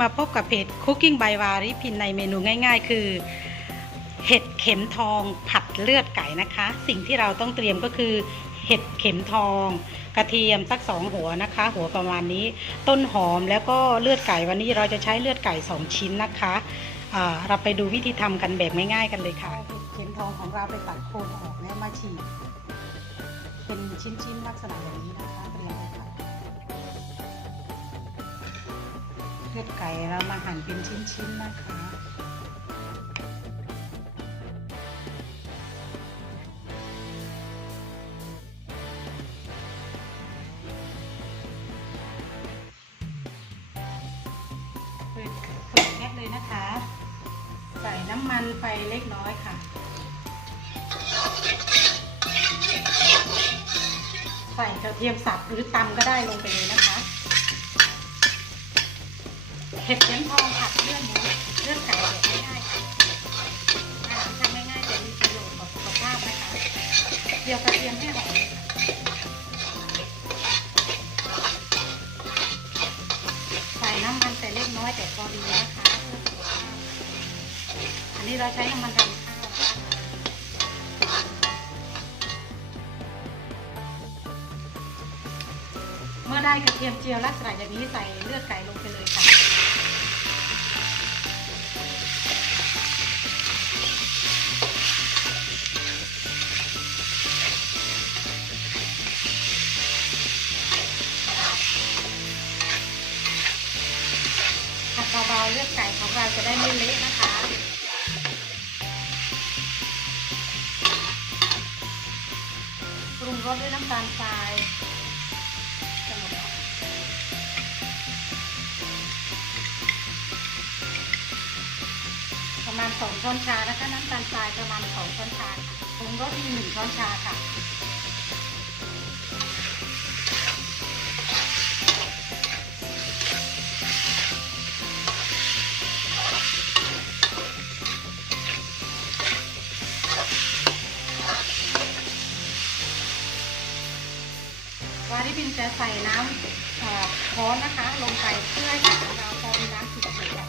มาพบกับเพจ Cooking by วาริพินในเมนูง่าย ๆ คือ เห็ดเข็มทองผัดเลือดไก่นะคะ สิ่งที่เราต้องเตรียมก็คือ เห็ดเข็มทอง กระเทียมสักสองหัวนะคะ หัวประมาณนี้ ต้นหอมแล้วก็เลือดไก่วันนี้เราจะใช้เลือดไก่สองชิ้นนะคะเราไปดูวิธีทำกันแบบง่ายๆกันเลยค่ะเห็ดเข็มทองของเราไปตัดโคนออกแล้วมาฉีกเป็นชิ้นๆลักษณะอย่างนี้นะคะเตรียม เลือดไก่เรามาหั่นเป็นชิ้นๆนะคะเปิดเปิดแก๊สเลยนะคะ ใส่น้ำมันไปเล็กน้อยค่ะ ใส่กระเทียมสับหรือตำก็ได้ลงไปเลยนะคะ เห็ดเข็มทองผัดเลือดหมูเลือดไก่แบบง่ายๆค่ะอาหารทำง่ายๆแต่มีประโยชน์ต่อสุขภาพนะคะเดียวกระเทียมให้หอมใส่น้ำมันแต่เล็กน้อยแต่พอดีนะคะอันนี้เราใช้น้ำมันรำเมื่อได้กระเทียมเจียวลักษณะอย่างนี้ใส่เลือดไก่ลงไปเลยค่ะ เบาเลือดไก่ของเราจะได้ไม่เละนะคะปรุงรสด้วยน้ำตาลทรายประมาณสองช้อนชานะคะน้ำตาลทรายประมาณสองช้อนชาปรุงรสอีกหนึ่งช้อนชาค่ะ จะใส่น้ำร้อนนะคะลงไปเพื่อให้ของเราพอมีน้ำสุกๆค่ะ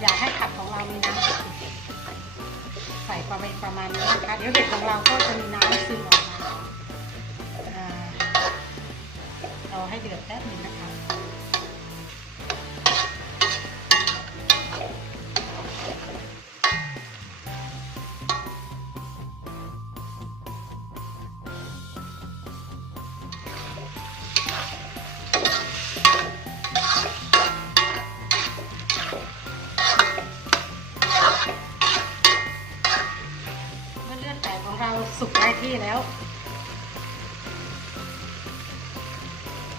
อยากให้ผักของเรามีน้ำสุกใส่ประมาณประมาณนี้นะคะเดี๋ยวเห็ดของเราก็จะมีน้ำซึมออกมาอ่าให้เดือดแป๊บหนึงนะคะี่แล้ว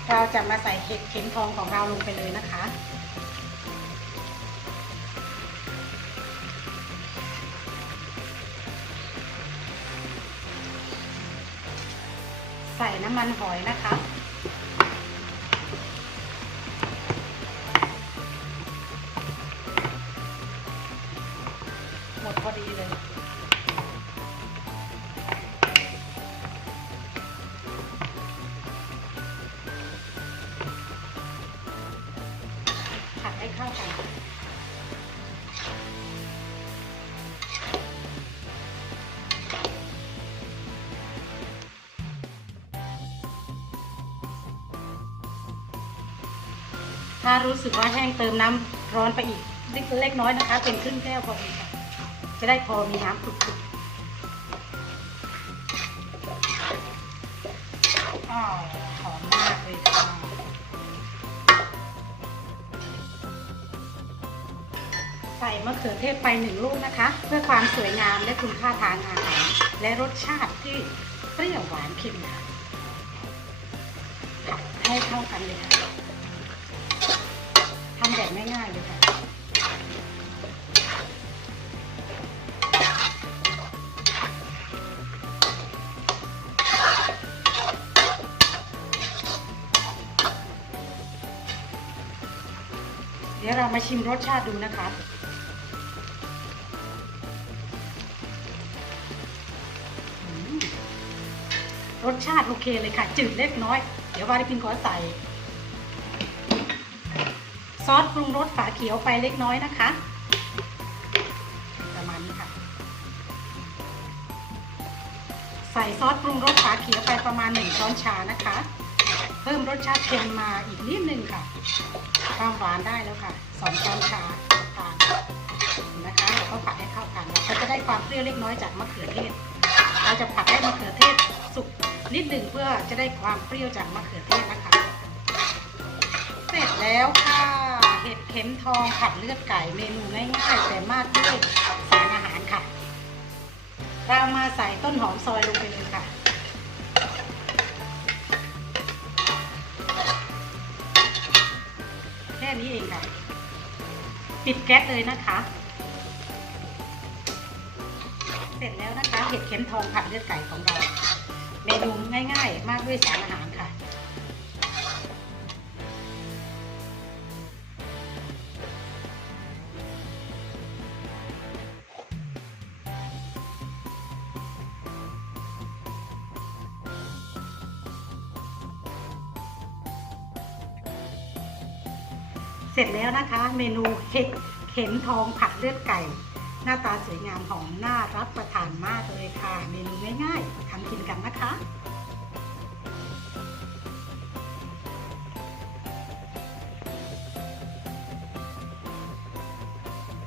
เราจะมาใส่เห็ดเข็มทองของเราลงไปเลยนะคะ ใส่น้ำมันหอยนะคะ เข้ากันถ้ารู้สึกว่าแห้งเติมน้ำร้อนไปอีกเล็กน้อยนะคะ เป็นครึ่งแก้วพอดีค่ะจะได้พอมีน้ำขุ่นๆอ้าว มะเขือเทศไปหนึ่งลูกนะคะ เพื่อความสวยงามและคุณค่าทางอาหารและรสชาติที่เปรี้ยวหวานเค็มค่ะผัดให้เข้ากันเลยค่ะทำแบบง่ายๆเลยค่ะเดี๋ยวเรามาชิมรสชาติดูนะคะ รสชาติโอเคเลยค่ะ จืดเล็กน้อย เดี๋ยววาริพินขอใส่ ซอสปรุงรสฝาเขียวไปเล็กน้อยนะคะ ประมาณนี้ค่ะ ใส่ซอสปรุงรสฝาเขียวไปประมาณ1ช้อนชานะคะ เพิ่มรสชาติเค็มมาอีกนิดนึงค่ะความหวานได้แล้วค่ะ2ช้อนชาตาลนะคะเราก็ผัดให้เข้ากันเราก็จะได้ความเปรี้ยวเล็กน้อยจากมะเขือเทศ เราจะผัดให้มะเขือเทศสุก นิดหนึ่งเพื่อจะได้ความเปรี้ยวจากมะเขือเทศนะคะ เสร็จแล้วค่ะ เห็ดเข็มทองผัดเลือดไก่เมนูง่ายๆแต่มากด้วยสารอาหารค่ะ เรามาใส่ต้นหอมซอยลงไปเลยค่ะแค่นี้เองค่ะ ปิดแก๊สเลยนะคะเสร็จแล้วนะคะ เห็ดเข็มทองผัดเลือดไก่ของเรา เมนูง่ายๆ มากด้วยสารอาหารค่ะ เสร็จแล้วนะคะ เมนูเห็ดเข็มทองผัดเลือดไก่ หน้าตาสวยงามหอมน่ารับประทานมากเลยค่ะ เมนูง่ายๆทำกินกันนะคะ